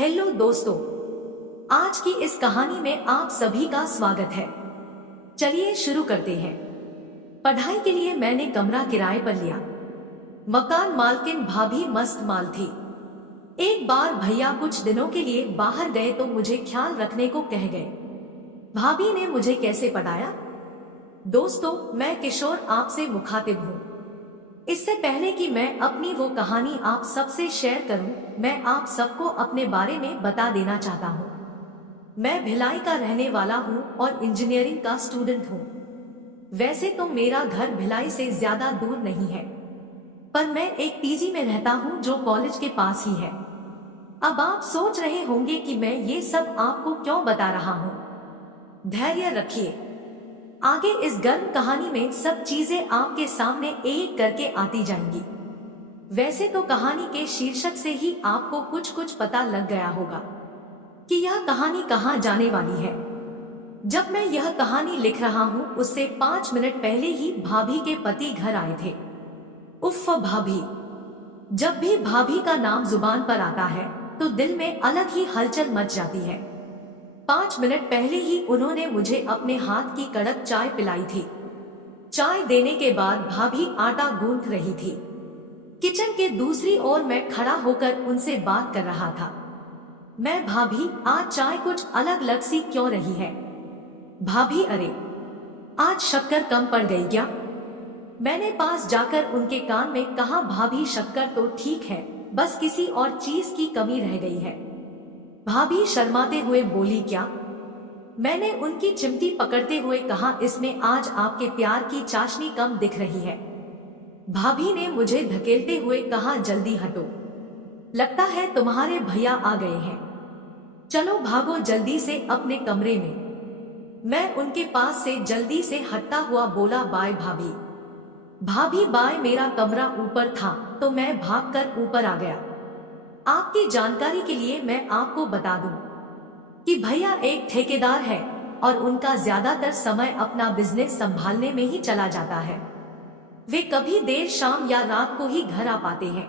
Hello दोस्तों, आज की इस कहानी में आप सभी का स्वागत है। चलिए शुरू करते हैं। पढ़ाई के लिए मैंने कमरा किराए पर लिया। मकान मालकिन भाभी मस्त माल थी। एक बार भैया कुछ दिनों के लिए बाहर गए तो मुझे ख्याल रखने को कह गए। भाभी ने मुझे कैसे पढ़ाया? दोस्तों, मैं किशोर आपसे मुखातिब हूँ। इससे पहले कि मैं अपनी वो कहानी आप सबसे शेयर करूं, मैं आप सबको अपने बारे में बता देना चाहता हूं। मैं भिलाई का रहने वाला हूं और इंजीनियरिंग का स्टूडेंट हूं। वैसे तो मेरा घर भिलाई से ज्यादा दूर नहीं है, पर मैं एक पीजी में रहता हूं जो कॉलेज के पास ही है। अब आप सोच रहे होंगे कि मैं ये सब आपको क्यों बता रहा हूं। धैर्य रखिए, आगे इस गर्म कहानी में सब चीजें आपके सामने एक करके आती जाएंगी। वैसे तो कहानी के शीर्षक से ही आपको कुछ कुछ पता लग गया होगा कि यह कहानी कहां जाने वाली है। जब मैं यह कहानी लिख रहा हूं, उससे 5 मिनट पहले ही भाभी के पति घर आए थे। उफ भाभी! जब भी भाभी का नाम जुबान पर आता है तो दिल में अलग ही हलचल मच जाती है। 5 मिनट पहले ही उन्होंने मुझे अपने हाथ की कड़क चाय पिलाई थी। चाय देने के बाद भाभी आटा गूंथ रही थी। किचन के दूसरी ओर मैं खड़ा होकर उनसे बात कर रहा था। मैं, भाभी आज चाय कुछ अलग अलग सी क्यों रही है? भाभी, अरे आज शक्कर कम पड़ गई क्या? मैंने पास जाकर उनके कान में कहा, भाभी शक्कर तो ठीक है, बस किसी और चीज की कमी रह गई है। भाभी शर्माते हुए बोली, क्या? मैंने उनकी चिमटी पकड़ते हुए कहा, इसमें आज आपके प्यार की चाशनी कम दिख रही है। भाभी ने मुझे धकेलते हुए कहा, जल्दी हटो, लगता है तुम्हारे भैया आ गए हैं। चलो भागो जल्दी से अपने कमरे में। मैं उनके पास से जल्दी से हटता हुआ बोला, बाय भाभी। भाभी बाय। मेरा कमरा ऊपर था तो मैं भागकर ऊपर आ गया। आपकी जानकारी के लिए मैं आपको बता दूं कि भैया एक ठेकेदार है और उनका ज्यादातर समय अपना बिजनेस संभालने में ही चला जाता है। वे कभी देर शाम या रात को ही घर आ पाते हैं।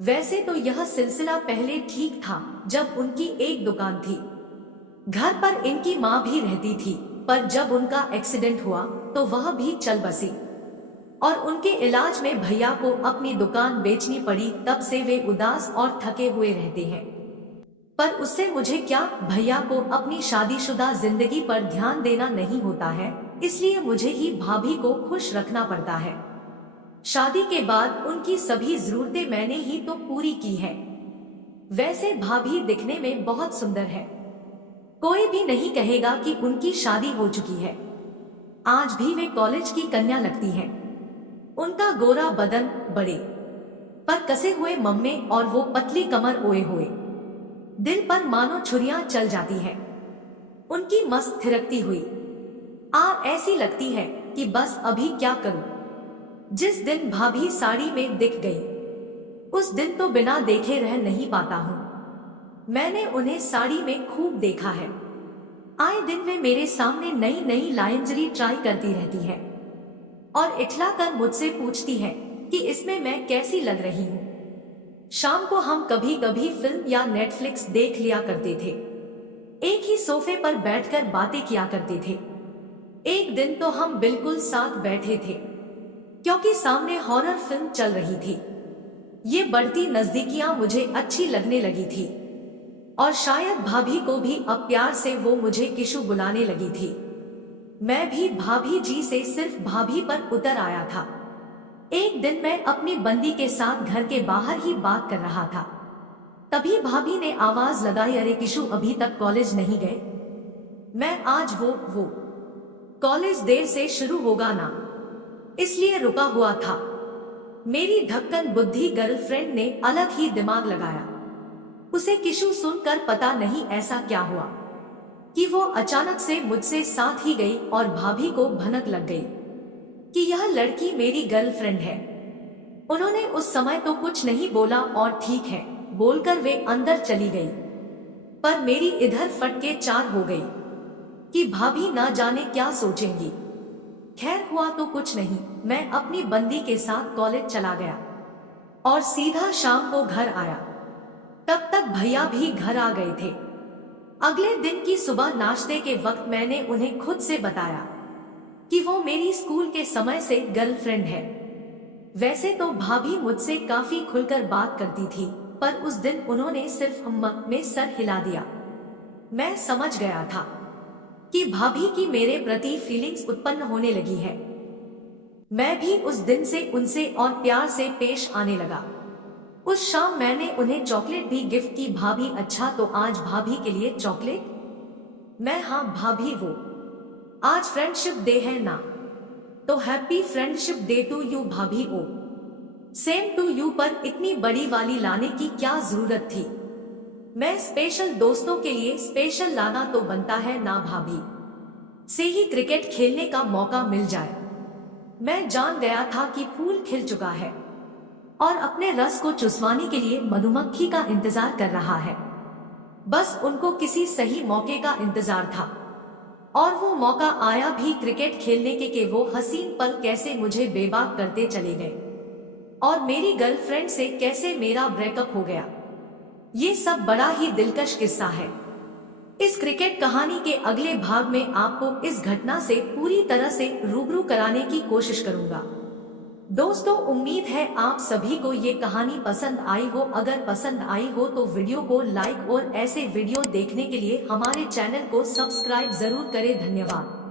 वैसे तो यह सिलसिला पहले ठीक था जब उनकी एक दुकान थी। घर पर इनकी माँ भी रहती थी, पर जब उनका एक्सीडेंट हुआ तो वह भी चल बसी और उनके इलाज में भैया को अपनी दुकान बेचनी पड़ी। तब से वे उदास और थके हुए रहते हैं। पर उससे मुझे क्या, भैया को अपनी शादीशुदा जिंदगी पर ध्यान देना नहीं होता है, इसलिए मुझे ही भाभी को खुश रखना पड़ता है। शादी के बाद उनकी सभी जरूरतें मैंने ही तो पूरी की है। वैसे भाभी दिखने में बहुत सुंदर है, कोई भी नहीं कहेगा कि उनकी शादी हो चुकी है। आज भी वे कॉलेज की कन्या लगती हैं। उनका गोरा बदन, बड़े पर कसे हुए मम्मे और वो पतली कमर ओए हुए, दिल पर मानो छुरियां चल जाती है। उनकी मस्त थिरकती हुई ऐसी लगती है कि बस अभी क्या करूं। जिस दिन भाभी साड़ी में दिख गई, उस दिन तो बिना देखे रह नहीं पाता हूं। मैंने उन्हें साड़ी में खूब देखा है। आए दिन वे मेरे सामने नई नई लाइंजरी ट्राई करती रहती है और इठला कर मुझसे पूछती है कि इसमें मैं कैसी लग रही हूँ। शाम को हम कभी कभी फिल्म या नेटफ्लिक्स देख लिया करते थे। एक ही सोफे पर बैठकर बातें किया करते थे। एक दिन तो हम बिल्कुल साथ बैठे थे क्योंकि सामने हॉरर फिल्म चल रही थी। ये बढ़ती नजदीकियां मुझे अच्छी लगने लगी थी और शायद भाभी को भी अब प्यार से वो मुझे किशु बुलाने लगी थी। मैं भी भाभी जी से सिर्फ भाभी पर उतर आया था। एक दिन मैं अपनी बंदी के साथ घर के बाहर ही बात कर रहा था, तभी भाभी ने आवाज लगाई, अरे किशु अभी तक कॉलेज नहीं गए? मैं आज वो कॉलेज देर से शुरू होगा ना, इसलिए रुका हुआ था। मेरी ढक्कन बुद्धि गर्लफ्रेंड ने अलग ही दिमाग लगाया। उसे किशु सुनकर पता नहीं ऐसा क्या हुआ कि वो अचानक से मुझसे साथ ही गई और भाभी को भनक लग गई कि यह लड़की मेरी गर्लफ्रेंड है। उन्होंने उस समय तो कुछ नहीं बोला और ठीक है बोलकर वे अंदर चली गई। पर मेरी इधर फटके चार हो गई कि भाभी ना जाने क्या सोचेंगी। खैर हुआ तो कुछ नहीं, मैं अपनी बंदी के साथ कॉलेज चला गया और सीधा शाम को घर आया। तब तक भैया भी घर आ गए थे। अगले दिन की सुबह नाश्ते के वक्त मैंने उन्हें खुद से बताया कि वो मेरी स्कूल के समय से गर्लफ्रेंड है। वैसे तो भाभी मुझसे काफी खुलकर बात करती थी, पर उस दिन उन्होंने सिर्फ में सर हिला दिया। मैं समझ गया था कि भाभी की मेरे प्रति फीलिंग्स उत्पन्न होने लगी है। मैं भी उस दिन से उनसे और प्यार से पेश आने लगा। उस शाम मैंने उन्हें चॉकलेट भी गिफ्ट की। भाभी, अच्छा तो आज भाभी के लिए चॉकलेट? मैं, हाँ भाभी, वो आज फ्रेंडशिप डे है ना, तो happy friendship day to you भाभी। ओ सेम टू यू, पर इतनी बड़ी वाली लाने की क्या जरूरत थी? मैं स्पेशल दोस्तों के लिए स्पेशल लाना तो बनता है ना भाभी। से ही क्रिकेट खेलने का मौका मिल जाए। मैं जान गया था कि फूल खिल चुका है और अपने रस को चुसवाने के लिए मधुमक्खी का इंतजार कर रहा है। बस उनको किसी सही मौके का इंतजार था, और वो मौका आया भी। क्रिकेट खेलने के वो हसीन पल कैसे मुझे बेबाक करते चले गए, और मेरी गर्लफ्रेंड से कैसे मेरा ब्रेकअप हो गया, ये सब बड़ा ही दिलकश किस्सा है। इस क्रिकेट कहानी के अगले भाग में आपको इस घटना से पूरी तरह से रूबरू कराने की कोशिश करूंगा। दोस्तों, उम्मीद है आप सभी को ये कहानी पसंद आई हो। अगर पसंद आई हो तो वीडियो को लाइक और ऐसे वीडियो देखने के लिए हमारे चैनल को सब्सक्राइब जरूर करें। धन्यवाद।